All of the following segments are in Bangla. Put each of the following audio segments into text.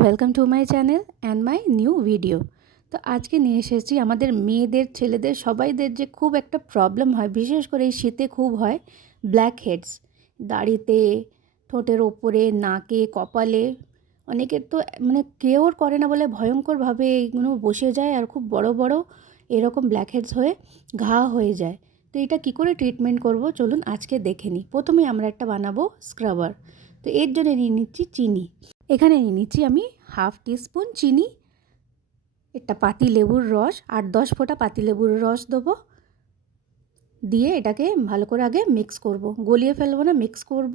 Welcome to my channel and my new video. তো আজকে নিয়ে এসেছি আমাদের মেয়েদের, ছেলেদের, সবাইদের যে খুব একটা প্রবলেম হয়, বিশেষ করে এই শীতে খুব হয়, ব্ল্যাক হেডস। দাড়িতে, ঠোঁটের ওপরে, নাকে, কপালে। অনেকের তো মানে কেউর করে না বলে ভয়ঙ্করভাবে এইগুলো বসে যায় আর খুব বড় বড় এরকম ব্ল্যাক হেডস হয়ে ঘা হয়ে যায়। তো এটা কী করে ট্রিটমেন্ট করব চলুন আজকে দেখে নিই। প্রথমেই আমরা একটা বানাবো স্ক্রাবার। তো এর জন্য নিয়ে নিচ্ছি চিনি। এখানে নিয়ে নিচ্ছি আমি হাফ টিস্পুন চিনি, একটা পাতি লেবুর রস, 8-10 ফোঁটা পাতি লেবুর রস দেবো। দিয়ে এটাকে ভালো করে আগে মিক্স করব, গলিয়ে ফেলবো না, মিক্স করব।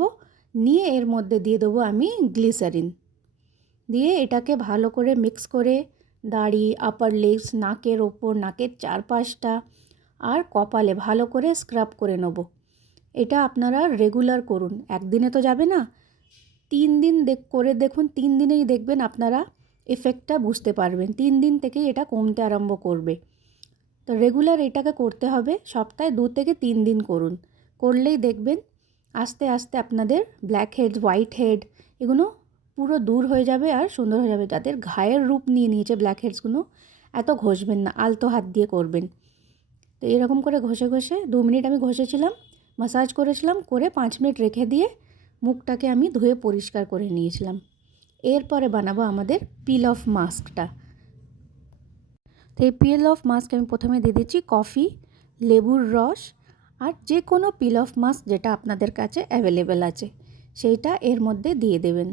নিয়ে এর মধ্যে দিয়ে দেবো আমি গ্লিসারিন। দিয়ে এটাকে ভালো করে মিক্স করে দাড়ি, আপার লিপস, নাকের ওপর, নাকের চারপাশটা আর কপালে ভালো করে স্ক্রাব করে নেব। এটা আপনারা রেগুলার করুন, একদিনে তো যাবে না। 3 দিন করে দেখুন, 3 দিনেই দেখবেন আপনারা এফেক্টটা বুঝতে পারবেন। 3 দিন থেকেই এটা কমতে আরম্ভ করবে। তো রেগুলার এটাকে করতে হবে, সপ্তাহে 2 থেকে 3 দিন করুন। করলেই দেখবেন আস্তে আস্তে আপনাদের ব্ল্যাক হেড, হোয়াইট হেড এগুলো পুরো দূর হয়ে যাবে আর সুন্দর হয়ে যাবে। যাদের ঘায়ের রূপ নিয়ে নিয়েছে ব্ল্যাক হেডসগুলো, এত ঘষবেন না, আলতো হাত দিয়ে করবেন। তো এরকম করে ঘষে ঘষে 2 মিনিট আমি ঘষেছিলাম, ম্যাসাজ করেছিলাম, করে 5 মিনিট রেখে দিয়ে মুখটাকে আমি ধুয়ে পরিষ্কার করে নিয়েছিলাম। এরপরে বানাবো আমাদের পিল অফ মাস্কটা। তো এই পিল অফ মাস্ক আমি প্রথমে দিয়ে দিচ্ছি কফি, লেবুর রস আর যে কোনো পিল অফ মাস্ক যেটা আপনাদের কাছে অ্যাভেলেবেল আছে সেইটা এর মধ্যে দিয়ে দেবেন।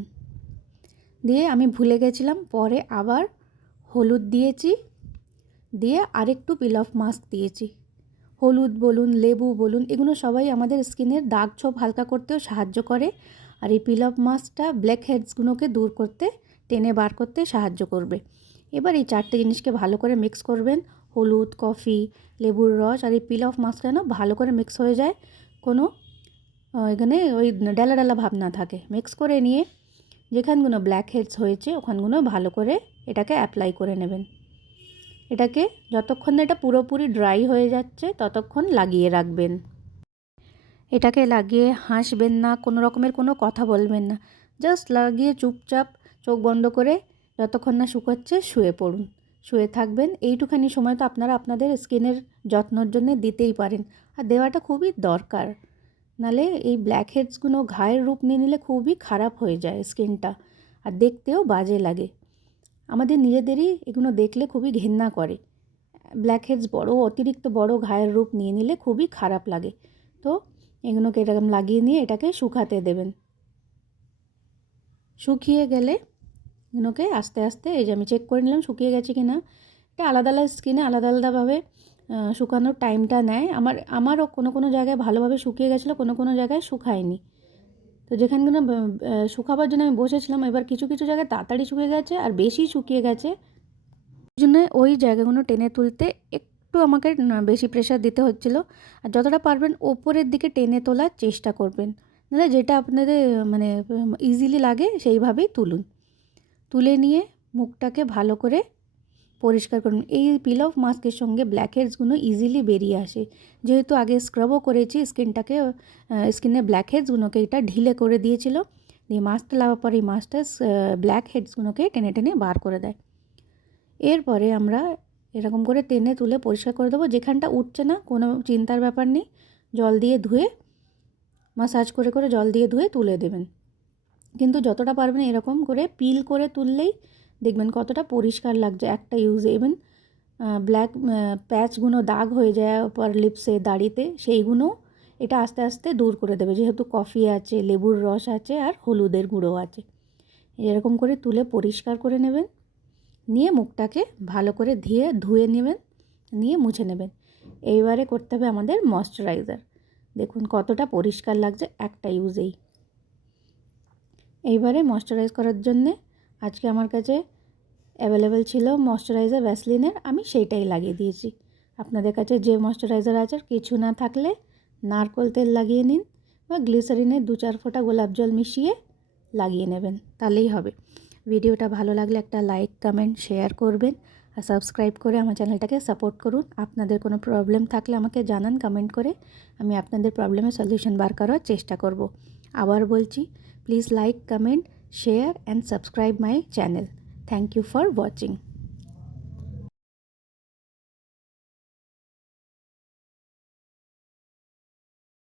দিয়ে আমি ভুলে গেছিলাম, পরে আবার হলুদ দিয়েছি, দিয়ে আরেকটু পিল অফ মাস্ক দিয়েছি। হলুদ বলুন, লেবু বলুন, এগুলো সবাই আমাদের স্কিনের দাগ ছোপ হালকা করতেও সাহায্য করে। আর এই পিল অফ মাস্কটা ব্ল্যাক হেডসগুলোকে দূর করতে, টেনে বার করতে সাহায্য করবে। এবার এই 4টে জিনিসকে ভালো করে মিক্স করবেন। হলুদ, কফি, লেবুর রস আর এই পিল অফ মাস্ক যেন ভালো করে মিক্স হয়ে যায়, কোনো এখানে ওই ডালা ডালা ভাব না থাকে। মিক্স করে নিয়ে যেখানগুলো ব্ল্যাক হেডস হয়েছে ওখানগুলো ভালো করে এটাকে অ্যাপ্লাই করে নেবেন। এটাকে যতক্ষণ না এটা পুরোপুরি ড্রাই হয়ে যাচ্ছে ততক্ষণ লাগিয়ে রাখবেন। এটাকে লাগিয়ে হাসবেন না, কোনো রকমের কোনো কথা বলবেন না, জাস্ট লাগিয়ে চুপচাপ চোখ বন্ধ করে যতক্ষণ না শুকোচ্ছে শুয়ে পড়ুন, শুয়ে থাকবেন। এইটুখানি সময় তো আপনারা আপনাদের স্কিনের যত্নর জন্য দিতেই পারেন, আর দেওয়াটা খুবই দরকার। নালে এই ব্ল্যাক হেডসগুলো ঘায়ের রূপ নিয়ে নিলে খুবই খারাপ হয়ে যায় স্কিনটা, আর দেখতেও বাজে লাগে। আমাদের নিজেদেরই এগুলো দেখলে খুবই ঘেন্না করে। ব্ল্যাক হেডস বড়, অতিরিক্ত বড় ঘায়ের রূপ নিয়ে নিলে খুবই খারাপ লাগে। তো এগুলোকে এরকম লাগিয়ে নিয়ে এটাকে শুকাতে দেবেন। শুকিয়ে গেলে এগুলোকে আস্তে আস্তে, এই যে আমি চেক করে নিলাম শুকিয়ে গেছে কি না। এটা আলাদা আলাদা স্কিনে আলাদা আলাদাভাবে শুকানোর টাইমটা নেয়। আমারও কোনো জায়গায় ভালোভাবে শুকিয়ে গেছিলো, কোনো জায়গায় শুকায়নি। তো যেখানগুলো শুকাবার জন্য আমি বসেছিলাম, এবার কিছু কিছু জায়গায় তাড়াতাড়ি শুকিয়ে গেছে আর বেশি শুকিয়ে গেছে। ওই জন্য ওই জায়গাগুলো টেনে তুলতে একটু আমাকে বেশি প্রেশার দিতে হচ্ছিলো। আর যতটা পারবেন ওপরের দিকে টেনে তোলার চেষ্টা করবেন, নাহলে যেটা আপনাদের মানে ইজিলি লাগে সেইভাবেই তুলুন। তুলে নিয়ে মুখটাকে ভালো করে পরিষ্কার করুন। এই পিল অফ মাস্কের সঙ্গে ব্ল্যাক হেডসগুলো ইজিলি বেরিয়ে আসে, যেহেতু আগে স্ক্রাবও করেছি স্কিনটাকে, স্কিনের ব্ল্যাক হেডসগুলোকে এটা ঢিলে করে দিয়েছিল। দিয়ে মাস্কটা লাগার পর এই মাস্কটা ব্ল্যাক হেডসগুলোকে টেনে টেনে বার করে দেয়। এরপরে আমরা এরকম করে টেনে তুলে পরিষ্কার করে দেবো। যেখানটা উঠছে না কোনো চিন্তার ব্যাপার নেই, জল দিয়ে ধুয়ে, মাসাজ করে করে জল দিয়ে ধুয়ে তুলে দেবেন। কিন্তু যতটা পারবেন এরকম করে পিল করে তুললেই দেখবেন কতটা পরিষ্কার লাগছে একটা ইউজে। ইভেন ব্ল্যাক প্যাচগুলো, দাগ হয়ে যায় ওপর লিপসে, দাড়িতে, সেইগুলো এটা আস্তে আস্তে দূর করে দেবে, যেহেতু কফি আছে, লেবুর রস আছে আর হলুদের গুঁড়ো আছে। এরকম করে তুলে পরিষ্কার করে নেবেন, নিয়ে মুখটাকে ভালো করে ধুয়ে নেবেন, নিয়ে মুছে নেবেন। এইবারে করতে হবে আমাদের ময়শ্চারাইজার। দেখুন কতটা পরিষ্কার লাগছে একটা ইউজেই। এইবারে ময়শ্চারাইজ করার জন্যে আজকে আমার কাছে অ্যাভেলেবেল ছিল ময়শ্চারাইজার ভ্যাসলিনের, আমি সেইটাই লাগিয়ে দিয়েছি। আপনাদের কাছে যে ময়শ্চারাইজার আছে, কিছু না থাকলে নারকেল তেল লাগিয়ে নিন, বা গ্লিসারিনের 2-4 ফোঁটা গোলাপ জল মিশিয়ে লাগিয়ে নেবেন, তাহলেই হবে। ভিডিওটা ভালো লাগলে একটা লাইক, কমেন্ট, শেয়ার করবেন আর সাবস্ক্রাইব করে আমার চ্যানেলটাকে সাপোর্ট করুন। আপনাদের কোনো প্রবলেম থাকলে আমাকে জানান কমেন্ট করে, আমি আপনাদের প্রবলেমের সলিউশন বার করার চেষ্টা করব। আবার বলছি, please like, comment, share and subscribe my channel. Thank you for watching.